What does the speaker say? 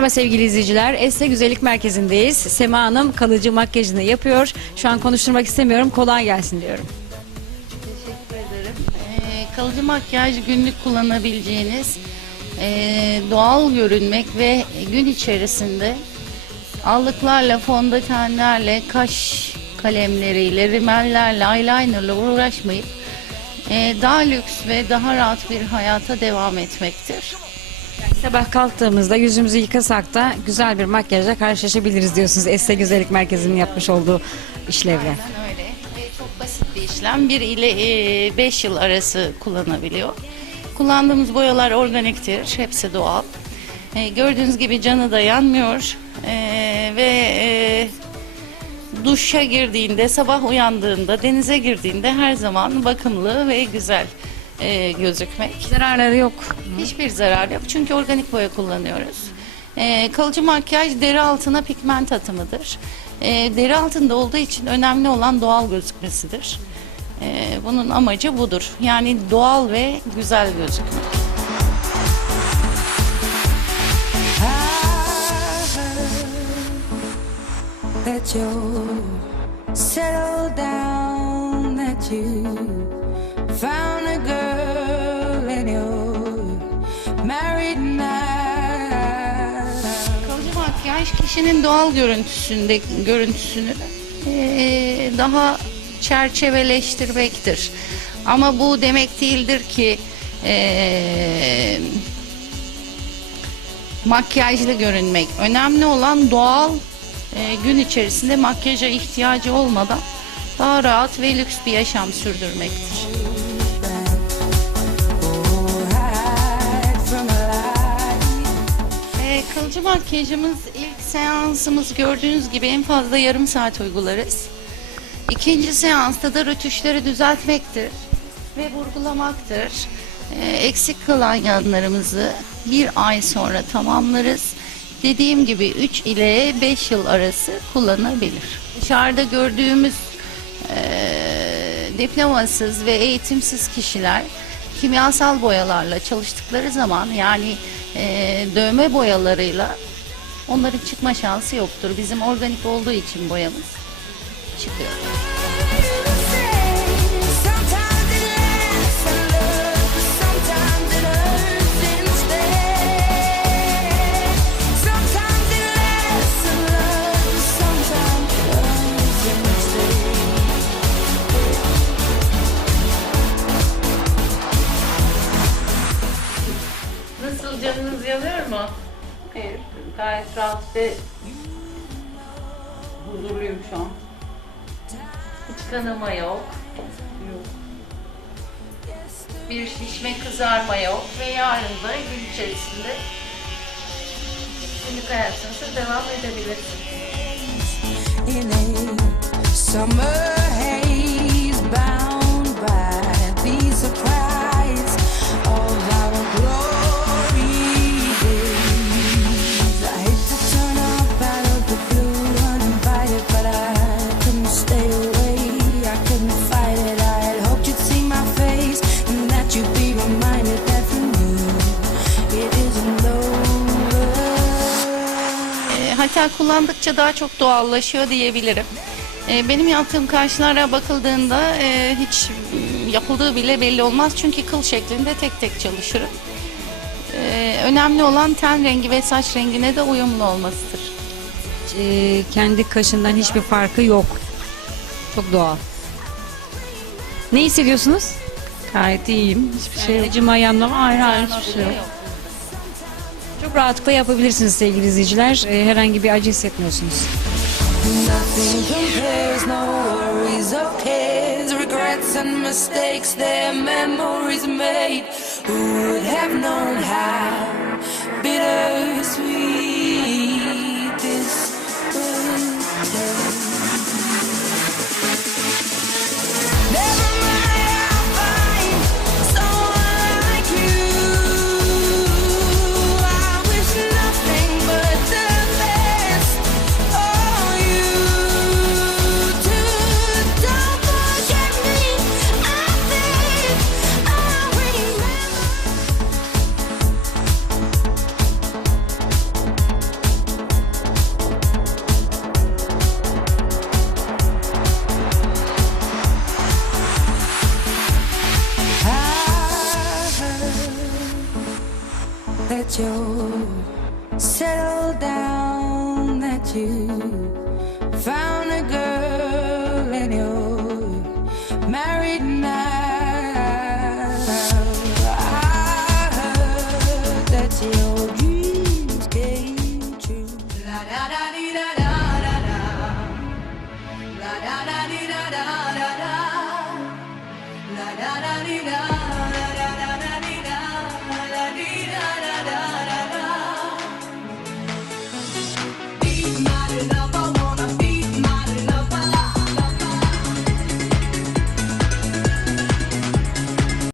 Merhaba sevgili izleyiciler. Esne Güzellik Merkezi'ndeyiz. Sema Hanım kalıcı makyajını yapıyor. Şu an konuşturmak istemiyorum. Kolay gelsin diyorum. Teşekkür ederim. Ee, kalıcı makyaj günlük kullanabileceğiniz ee, doğal görünmek ve gün içerisinde allıklarla, fondötenlerle, kaş kalemleriyle, rimellerle, eyelinerla uğraşmayıp ee, daha lüks ve daha rahat bir hayata devam etmektir. Sabah kalktığımızda yüzümüzü yıkasak da güzel bir makyajla karşılaşabiliriz diyorsunuz. Esne Güzellik Merkezi'nin yapmış olduğu işlevle. Aynen öyle. Ve çok basit bir işlem. 1 ile 5 yıl arası kullanabiliyor. Kullandığımız boyalar organiktir. Hepsi doğal. E, gördüğünüz gibi canı da yanmıyor. E, ve e, duşa girdiğinde, sabah uyandığında, denize girdiğinde her zaman bakımlı ve güzel e, gözükmek. Zararları yok. Hiçbir zarar yok çünkü organik boya kullanıyoruz. Ee, kalıcı makyaj deri altına pigment atımıdır. Ee, deri altında olduğu için önemli olan doğal gözükmesidir. Ee, bunun amacı budur. Yani doğal ve güzel gözükmek. that you settled down, that you kişinin doğal görüntüsünde görüntüsünü eee, daha çerçeveleştirmektir. Ama bu demek değildir ki eee, makyajlı görünmek. Önemli olan doğal eee, gün içerisinde makyaja ihtiyacı olmadan daha rahat ve lüks bir yaşam sürdürmektir. Ee, kalıcı makyajımız ilk seansımız gördüğünüz gibi en fazla yarım saat uygularız. İkinci seansta da rötuşları düzeltmektir ve vurgulamaktır. Ee, eksik kalan yanlarımızı bir ay sonra tamamlarız. Dediğim gibi 3 ile 5 yıl arası kullanabilir. Dışarıda gördüğümüz eee, diplomasız ve eğitimsiz kişiler kimyasal boyalarla çalıştıkları zaman yani eee, dövme boyalarıyla onların çıkma şansı yoktur. Bizim organik olduğu için boyamız çıkıyor. Nasıl canınız yanıyor mu? Hayır. Gayet rahat ve huzurluyum şu an. Hiç kanama yok. Yok. Bir şişme kızarma yok ve yarın da gün içerisinde günlük hayatınıza devam edebilirsiniz. summer haze bound E, hatta kullandıkça daha çok doğallaşıyor diyebilirim. E, benim yaptığım kaşlara bakıldığında e, hiç yapıldığı bile belli olmaz çünkü kıl şeklinde tek tek çalışırım. E, önemli olan ten rengi ve saç rengine de uyumlu olmasıdır. Ee, kendi kaşından hiçbir farkı yok. Çok doğal. Ne hissediyorsunuz? Gayet iyiyim. Hiçbir şey yok. Hayır hayır Sarma hiçbir şey yok. Çok rahatlıkla yapabilirsiniz sevgili izleyiciler. Ee, herhangi bir acı hissetmiyorsunuz. Regrets and mistakes, their memories made. Who would have known how bittersweet this would be? That you're settled down, that you